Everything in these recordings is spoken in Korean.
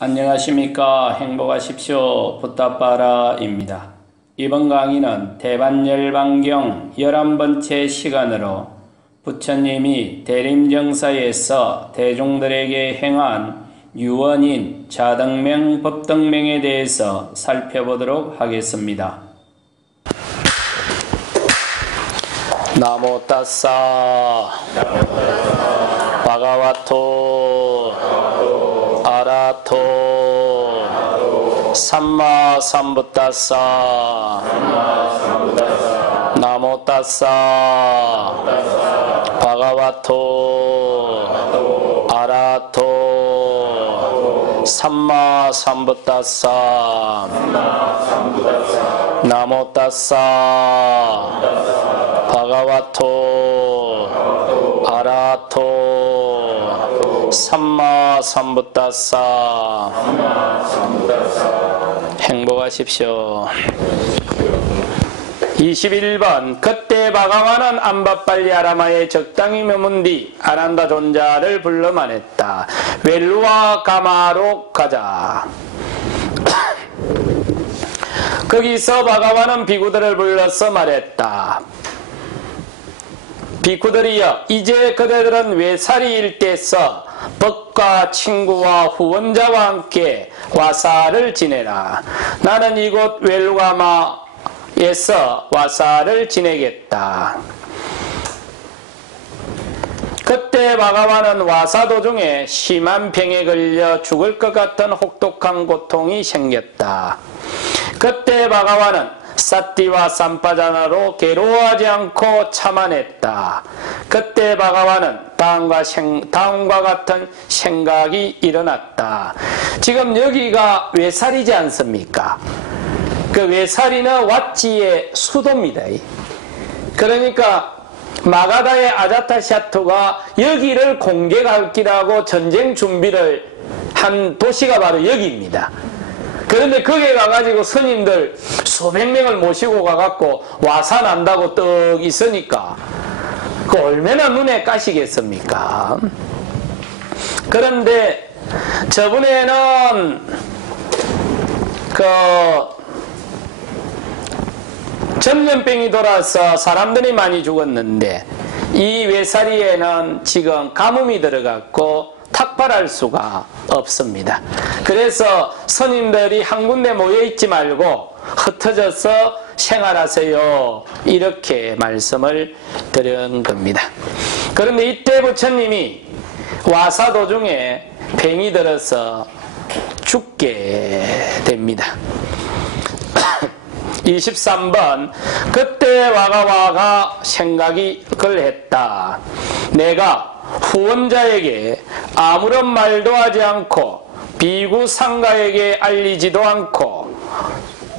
안녕하십니까. 행복하십시오. 붓다빠라입니다. 이번 강의는 대반열반경 11번째 시간으로 부처님이 대림정사에서 대중들에게 행한 유언인 자등명, 법등명에 대해서 살펴보도록 하겠습니다. 나모 따싸 바가와토 아라토 삼마 삼부따싸 나모 따싸 바가와토 아라토 삼마 삼부따싸 나모 따싸 바가와토 아라토 삼마 삼부따싸 행복하십시오. 21번 그때 바가와는 안바빨리 아라마에 적당히 머문 뒤 아난다 존자를 불러 말했다. 웰루와 가마로 가자. 거기서 바가와는 비구들을 불러서 말했다. 비구들이여, 이제 그대들은 외사리 일대에서 법과 친구와 후원자와 함께 와사를 지내라. 나는 이곳 웰루가마에서 와사를 지내겠다. 그때 바가와는 와사 도중에 심한 병에 걸려 죽을 것 같은 혹독한 고통이 생겼다. 그때 바가와는 사띠와 삼파자나로 괴로워하지 않고 참아냈다. 그때 바가와는 다음과 같은 생각이 일어났다. 지금 여기가 외사리지 않습니까? 그 외사리는 왓지의 수도입니다. 그러니까 마가다의 아자타샤투가 여기를 공격하기라고 전쟁 준비를 한 도시가 바로 여기입니다. 그런데 거기에 가가지고 스님들 수백 명을 모시고 가갖고 와산한다고 떡 있으니까 그 얼마나 눈에 까시겠습니까? 그런데 저번에는 전염병이 돌아서 사람들이 많이 죽었는데 이 외사리에는 지금 가뭄이 들어갔고 탁발할 수가 없습니다. 그래서 스님들이 한 군데 모여있지 말고 흩어져서 생활하세요, 이렇게 말씀을 드린 겁니다. 그런데 이때 부처님이 와사 도중에 병이 들어서 죽게 됩니다. 23번 그때 와가와가 생각이 그랬다. 내가 후원자에게 아무런 말도 하지 않고 비구 상가에게 알리지도 않고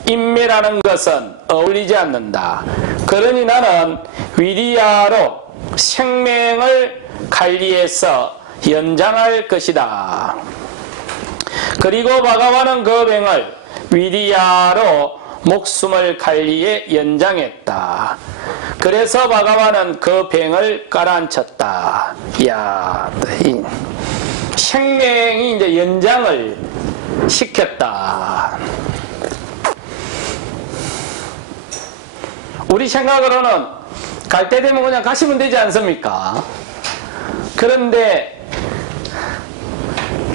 인매라는 것은 어울리지 않는다. 그러니 나는 위리야로 생명을 관리해서 연장할 것이다. 그리고 바가와는 그 병을 위리야로 목숨을 관리해 연장했다. 그래서 바가와는 그 병을 깔아앉혔다. 이야, 이 생명이 이제 연장을 시켰다. 우리 생각으로는 갈 때 되면 그냥 가시면 되지 않습니까? 그런데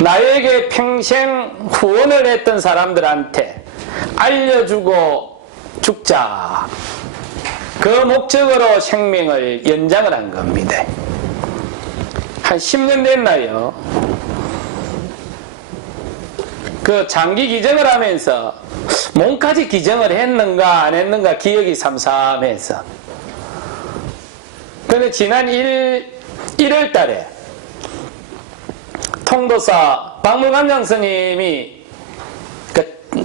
나에게 평생 후원을 했던 사람들한테 알려주고 죽자, 그 목적으로 생명을 연장을 한 겁니다. 한 10년 됐나요? 그 장기 기증을 하면서 몸까지 기증을 했는가 안 했는가 기억이 삼삼해서. 그런데 지난 1월 달에 통도사 박물관장 스님이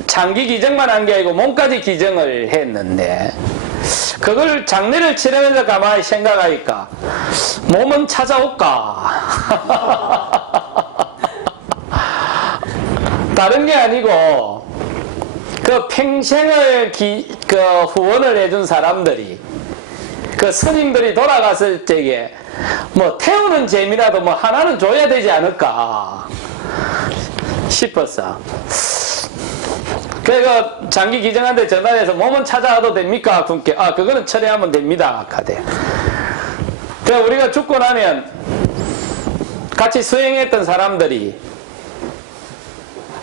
장기 기증만 한 게 아니고 몸까지 기증을 했는데 그걸 장례를 치르면서 가만히 생각하니까 몸은 찾아올까? 다른 게 아니고 그 평생을 후원을 해준 사람들이 그 스님들이 돌아갔을 적에 뭐 태우는 재미라도 뭐 하나는 줘야 되지 않을까. 싶었어. 그래서 장기 기정한테 전화해서 몸은 찾아와도 됩니까? 군께. 그거는 처리하면 됩니다. 하대. 그래서 우리가 죽고 나면 같이 수행했던 사람들이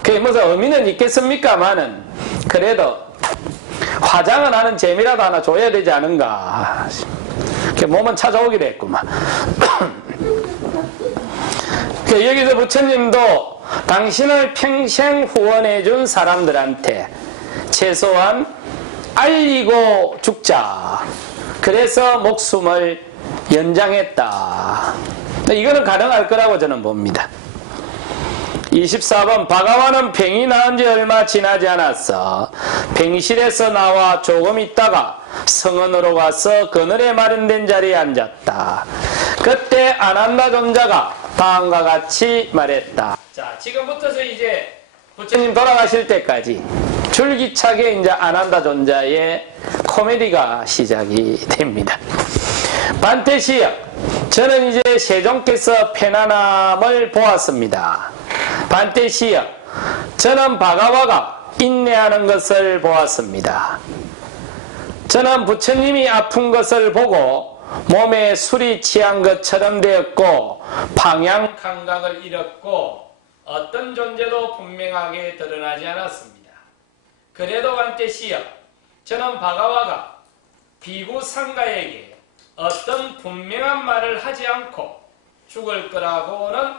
그게 무슨 의미는 있겠습니까마는 그래도 화장은 하는 재미라도 하나 줘야 되지 않은가. 몸은 찾아오기로 했구만. 여기서 부처님도 당신을 평생 후원해준 사람들한테 최소한 알리고 죽자. 그래서 목숨을 연장했다. 이거는 가능할 거라고 저는 봅니다. 24번 바가와는 병이 나은 지 얼마 지나지 않았어. 병실에서 나와 조금 있다가 성원으로 가서 그늘에 마련된 자리에 앉았다. 그때 아난다 존자가 다음과 같이 말했다. 자, 지금부터서 이제 부처님 돌아가실 때까지 줄기차게 이제 아난다 존자의 코미디가 시작이 됩니다. 반태시여, 저는 이제 세종께서 편안함을 보았습니다. 반태시여, 저는 바가와가 인내하는 것을 보았습니다. 저는 부처님이 아픈 것을 보고 몸에 술이 취한 것처럼 되었고 방향 감각을 잃었고 어떤 존재도 분명하게 드러나지 않았습니다. 그래도 반태시여, 저는 바가와가 비구 상가에게 어떤 분명한 말을 하지 않고 죽을 거라고는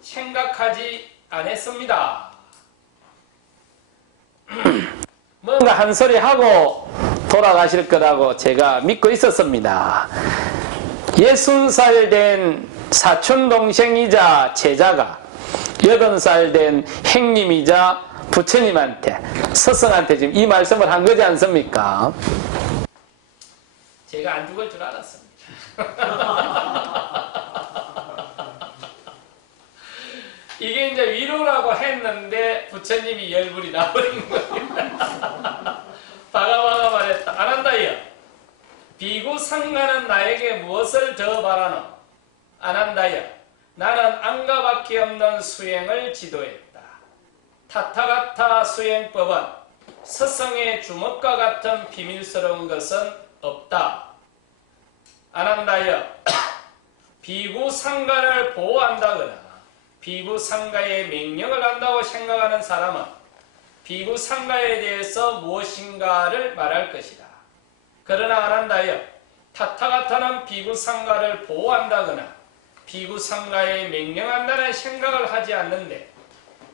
생각하지 않았습니다. 뭔가 한 소리 하고 돌아가실 거라고 제가 믿고 있었습니다. 60살 된 사촌 동생이자 제자가 80살 된 행님이자 부처님한테, 스승한테 지금 이 말씀을 한 거지 않습니까? 제가 안 죽을 줄 알았습니다. 이게 이제 위로라고 했는데 부처님이 열불이 나버린 겁니다. 바가와가 말했다. 아난다여, 비구 상가는 나에게 무엇을 더 바라노? 아난다여, 나는 안가밖에 없는 수행을 지도했다. 타타가타 수행법은 스승의 주먹과 같은 비밀스러운 것은 없다. 아난다여, 비구 상가를 보호한다거나 비구 상가의 명령을 한다고 생각하는 사람은 비구 상가에 대해서 무엇인가를 말할 것이다. 그러나 아난다여, 타타가타는 비구 상가를 보호한다거나 비구 상가에 명령한다는 생각을 하지 않는데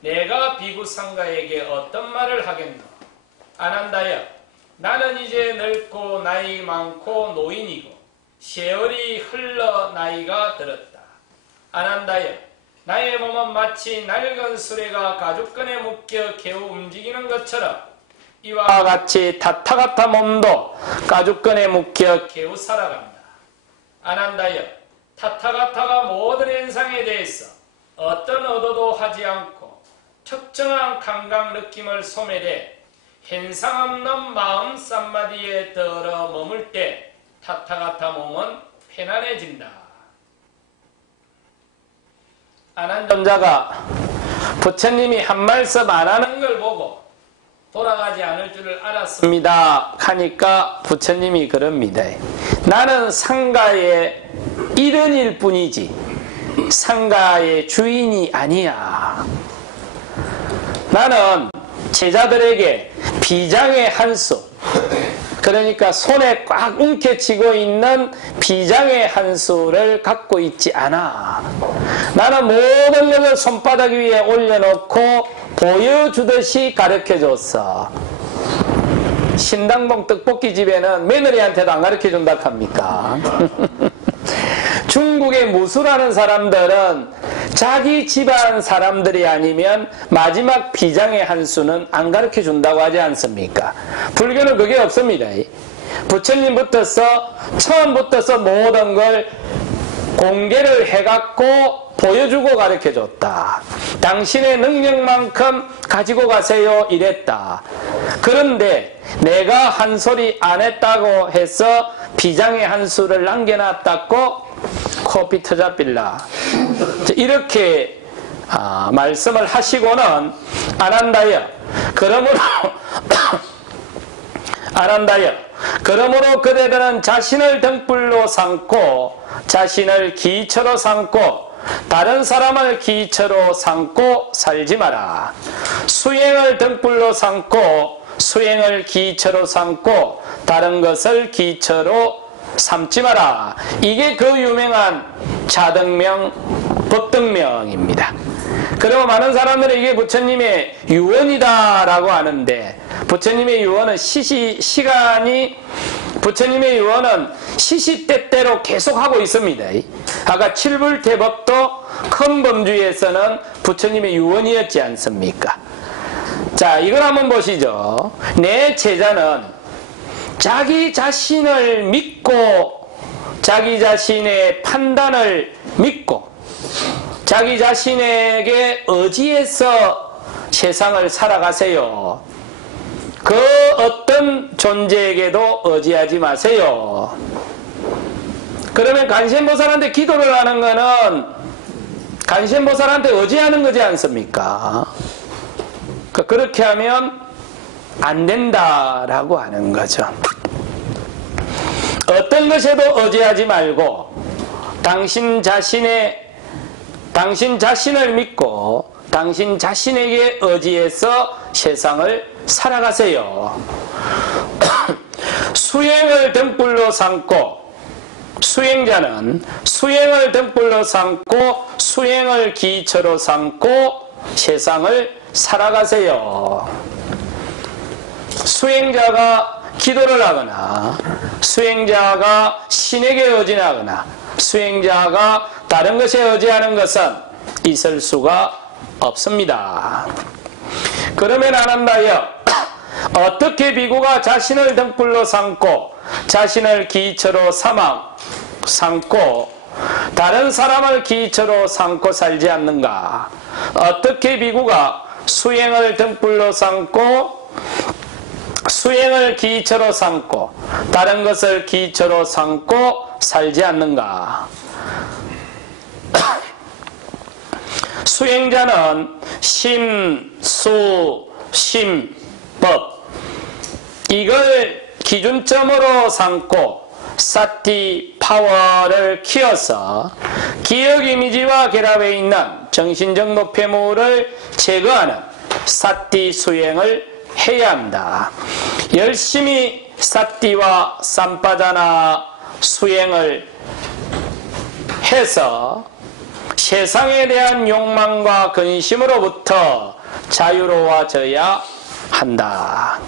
내가 비구 상가에게 어떤 말을 하겠노? 아난다여, 나는 이제 늙고 나이 많고 노인이고 세월이 흘러 나이가 들었다. 아난다여, 나의 몸은 마치 낡은 수레가 가죽끈에 묶여 겨우 움직이는 것처럼 이와 같이 타타가타 몸도 가죽끈에 묶여 겨우 살아간다. 아난다여, 타타가타가 모든 현상에 대해서 어떤 의도도 하지 않고 특정한 감각 느낌을 소멸해 현상 없는 마음 쌈마디에 들어 머물 때 타타가타 몸은 편안해진다. 아난존자가 부처님이 한 말씀 안 하는 걸 보고 돌아가지 않을 줄을 알았습니다 하니까 부처님이 그럽니다. 나는 상가의 일원일 뿐이지 상가의 주인이 아니야. 나는 제자들에게 비장의 한 수, 그러니까 손에 꽉 움켜쥐고 있는 비장의 한 수를 갖고 있지 않아. 나는 모든 것을 손바닥 위에 올려놓고 보여주듯이 가르쳐줬어. 신당동 떡볶이집에는 며느리한테도 안 가르쳐준다 합니까? 중국의 무술하는 사람들은 자기 집안 사람들이 아니면 마지막 비장의 한 수는 안 가르쳐준다고 하지 않습니까? 불교는 그게 없습니다. 부처님부터서 처음부터서 모든 걸 공개를 해갖고 보여주고 가르쳐줬다. 당신의 능력만큼 가지고 가세요 이랬다. 그런데 내가 한 소리 안 했다고 해서 비장의 한 수를 남겨놨다고 코피 터자빌라 이렇게 말씀을 하시고는 안 한다여. 그러므로 안 한다여. 그러므로 그대들은 자신을 등불로 삼고 자신을 기처로 삼고 다른 사람을 기처로 삼고 살지 마라. 수행을 등불로 삼고 수행을 기처로 삼고 다른 것을 기처로 삼지 마라. 이게 그 유명한 자등명, 법등명입니다. 그리고 많은 사람들은 이게 부처님의 유언이다라고 하는데, 부처님의 유언은 시간이, 부처님의 유언은 시시때때로 계속하고 있습니다. 아까 칠불대법도 큰 범주에서는 부처님의 유언이었지 않습니까? 자, 이걸 한번 보시죠. 내 제자는 자기 자신을 믿고 자기 자신의 판단을 믿고 자기 자신에게 의지해서 세상을 살아가세요. 그 어떤 존재에게도 의지하지 마세요. 그러면 간센보살한테 기도를 하는 거는 간센보살한테 의지하는 거지 않습니까? 그렇게 하면 안 된다라고 하는 거죠. 어떤 것에도 의지하지 말고 당신 자신을 믿고 당신 자신에게 의지해서 세상을 살아가세요. 수행을 등불로 삼고 수행자는 수행을 등불로 삼고 수행을 기초로 삼고 세상을 살아가세요. 수행자가 기도를 하거나 수행자가 신에게 의지하거나 수행자가 다른 것에 의지하는 것은 있을 수가 없습니다. 그러면 안 한다여. 어떻게 비구가 자신을 등불로 삼고 자신을 기초로 삼고 다른 사람을 기초로 삼고 살지 않는가? 어떻게 비구가 수행을 등불로 삼고 수행을 기초로 삼고 다른 것을 기초로 삼고 살지 않는가? 수행자는 심, 수, 심, 법 이걸 기준점으로 삼고 사티 파워를 키워서 기억 이미지와 결합해 있는 정신적 노폐물을 제거하는 사티 수행을 해야 한다. 열심히 사티와 삼파자나 수행을 해서 세상에 대한 욕망과 근심으로부터 자유로워져야 한다.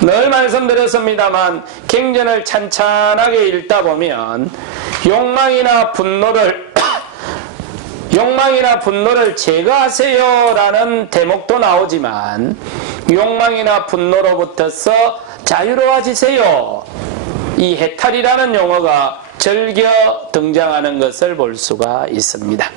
늘 말씀드렸습니다만 경전을 찬찬하게 읽다 보면 욕망이나 분노를 제거하세요 라는 대목도 나오지만 욕망이나 분노로부터서 자유로워지세요, 이 해탈이라는 용어가 절겨 등장하는 것을 볼 수가 있습니다.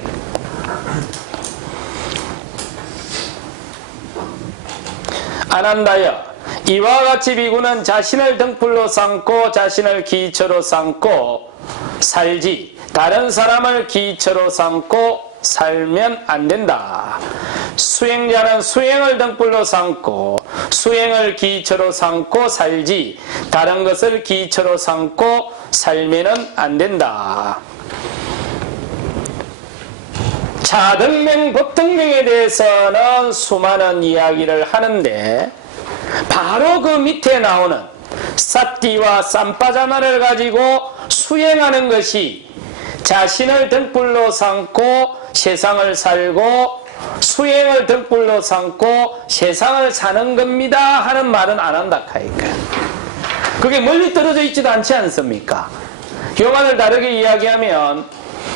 안 한다여. 이와 같이 비구는 자신을 등불로 삼고 자신을 기초로 삼고 살지 다른 사람을 기초로 삼고 살면 안 된다. 수행자는 수행을 등불로 삼고 수행을 기초로 삼고 살지 다른 것을 기초로 삼고 살면은 안 된다. 자등명, 법등명에 대해서는 수많은 이야기를 하는데 바로 그 밑에 나오는 사띠와 쌈바자마를 가지고 수행하는 것이 자신을 등불로 삼고 세상을 살고 수행을 등불로 삼고 세상을 사는 겁니다 하는 말은 안 한다 카이까. 그게 멀리 떨어져 있지도 않지 않습니까? 요만을 다르게 이야기하면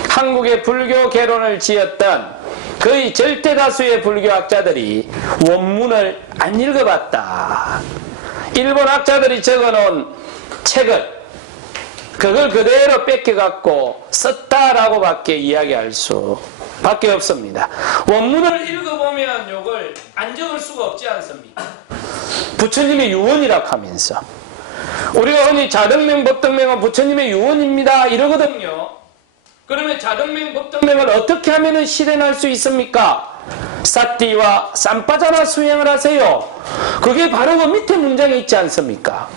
한국의 불교 개론을 지었던 거의 절대다수의 불교학자들이 원문을 안 읽어봤다. 일본 학자들이 적어놓은 책을 그걸 그대로 뺏겨갖고 썼다라고 밖에 이야기할 수밖에 없습니다. 원문을 읽어보면 요걸 안 적을 수가 없지 않습니까? 부처님의 유언이라고 하면서 우리가 흔히 자등명, 법등명은 부처님의 유언입니다 이러거든요. 그러면 자등맹, 법등맹을 어떻게 하면 실현할 수 있습니까? 사띠와 쌈빠자나 수행을 하세요. 그게 바로 그 밑에 문장에 있지 않습니까?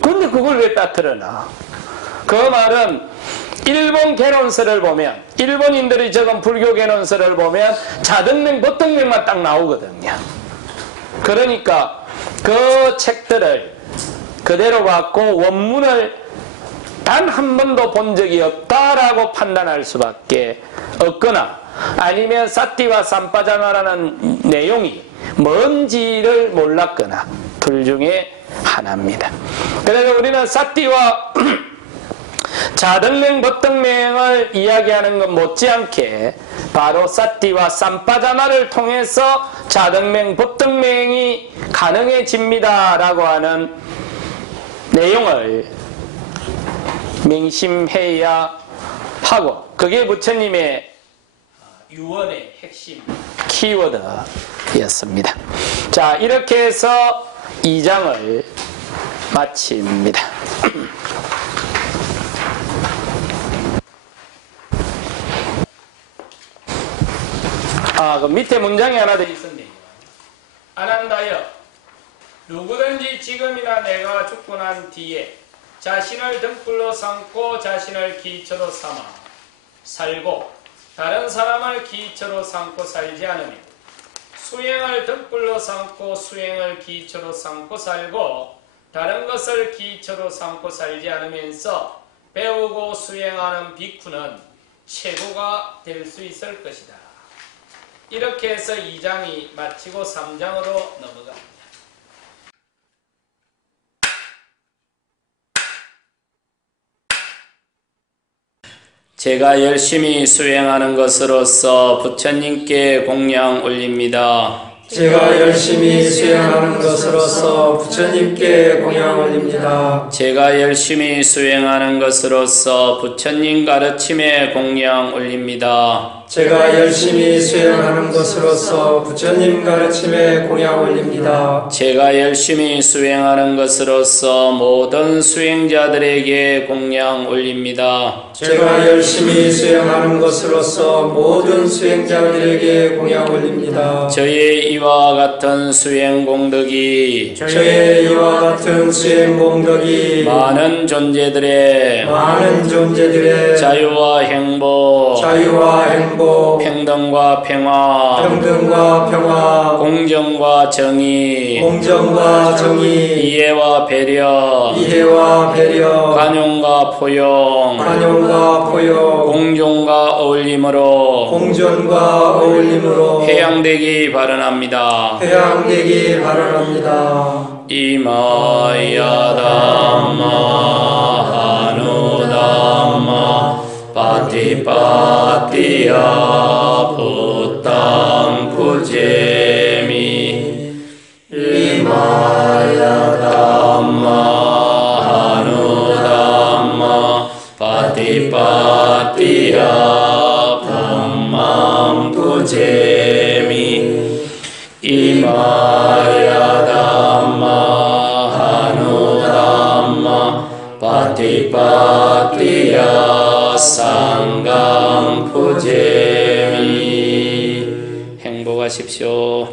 그런데 그걸 왜 따뜨려놔? 그 말은 일본 개론서를 보면, 일본인들이 적은 불교 개론서를 보면 자등맹, 법등맹만 딱 나오거든요. 그러니까 그 책들을 그대로 갖고 원문을 단 한 번도 본 적이 없다라고 판단할 수밖에 없거나, 아니면 사띠와 쌈빠자나라는 내용이 뭔지를 몰랐거나, 둘 중에 하나입니다. 그래서 우리는 사띠와 자등맹, 법등맹을 이야기하는 것 못지않게 바로 사띠와 쌈빠자나를 통해서 자등맹, 법등맹이 가능해집니다 라고 하는 내용을 맹심해야 하고, 그게 부처님의 유언의 핵심 키워드였습니다. 자, 이렇게 해서 2장을 마칩니다. 그 밑에 문장이 하나 더 있었네요. 아난다여, 누구든지 지금이나 내가 죽고 난 뒤에 자신을 등불로 삼고 자신을 기초로 삼아 살고 다른 사람을 기초로 삼고 살지 않으면, 수행을 등불로 삼고 수행을 기초로 삼고 살고 다른 것을 기초로 삼고 살지 않으면서 배우고 수행하는 비쿠는 최고가 될 수 있을 것이다. 이렇게 해서 2장이 마치고 3장으로 넘어갑니다. 제가 열심히 수행하는 것으로서 부처님께 공양 올립니다. 제가 열심히 수행하는 것으로서 부처님께 공양 올립니다. 제가 열심히 수행하는 것으로서 부처님 가르침에 공양 올립니다. 제가 열심히 수행하는 것으로서 부처님 가르침에 공양 올립니다. 제가 열심히 수행하는 것으로서 모든 수행자들에게 공양 올립니다. 제가 열심히 수행하는 것으로서 모든 수행자들에게 공양 올립니다. 저의 이와 같은 수행 공덕이 저의 이와 같은 수행 공덕이 많은 존재들의 자유와 행복, 평등과 평화, 공정과 정의, 이해와 배려, 관용과 포용, 공존과 어울림으로 해양되기 바라납니다. 이마야 담마 하누담마 파티파티야 부땅 푸제미 이마야 담마 하누담마 파티파티야 부땅 푸제미 이마야 담마 하누담마 파티파티야 상강 푸제미. 행복하십시오.